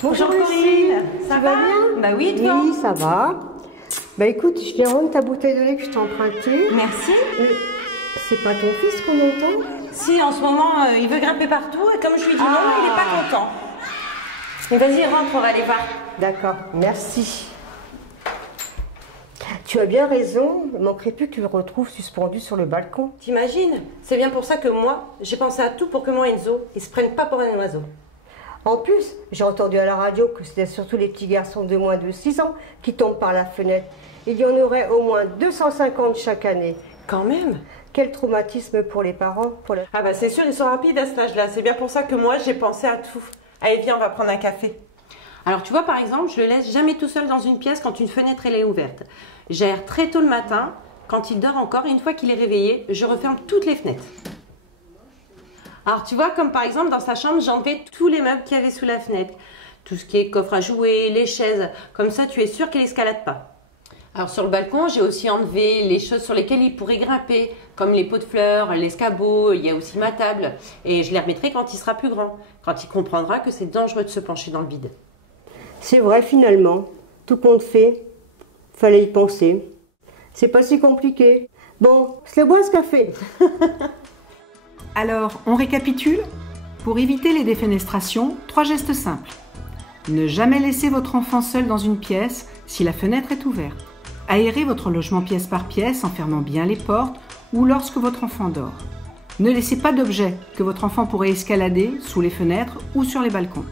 Bonjour Corinne, Lucie. ça Tu va vas bien? Bah oui, toi? Oui, ça va. Bah écoute, je viens rendre ta bouteille de lait que je t'ai empruntée. Merci. Mais c'est pas ton fils qu'on entend? Si, en ce moment, il veut grimper partout et comme je lui dis non, il n'est pas content. Mais vas-y, rentre, on va aller voir. D'accord, merci. Tu as bien raison, il manquerait plus que tu le retrouves suspendu sur le balcon. T'imagines? C'est bien pour ça que moi, j'ai pensé à tout pour que mon Enzo, il se prenne pas pour un oiseau. En plus, j'ai entendu à la radio que c'était surtout les petits garçons de moins de 6 ans qui tombent par la fenêtre. Il y en aurait au moins 250 chaque année. Quand même. Quel traumatisme pour les parents. Ah bah c'est sûr, ils sont rapides à cet âge-là. C'est bien pour ça que moi, j'ai pensé à tout. Allez, viens, on va prendre un café. Alors tu vois, par exemple, je le laisse jamais tout seul dans une pièce quand une fenêtre elle est ouverte. J'aère très tôt le matin, quand il dort encore, et une fois qu'il est réveillé, je referme toutes les fenêtres. Alors tu vois, comme par exemple dans sa chambre, j'ai enlevé tous les meubles qu'il y avait sous la fenêtre. Tout ce qui est coffre à jouets, les chaises, comme ça tu es sûr qu'elle escalade pas. Alors sur le balcon, j'ai aussi enlevé les choses sur lesquelles il pourrait grimper, comme les pots de fleurs, l'escabeau, il y a aussi ma table. Et je les remettrai quand il sera plus grand, quand il comprendra que c'est dangereux de se pencher dans le vide. C'est vrai finalement, tout compte fait, fallait y penser. C'est pas si compliqué. Bon, c'est bois ce café. Alors, on récapitule? Pour éviter les défenestrations, 3 gestes simples. Ne jamais laisser votre enfant seul dans une pièce si la fenêtre est ouverte. Aérez votre logement pièce par pièce en fermant bien les portes ou lorsque votre enfant dort. Ne laissez pas d'objets que votre enfant pourrait escalader sous les fenêtres ou sur les balcons.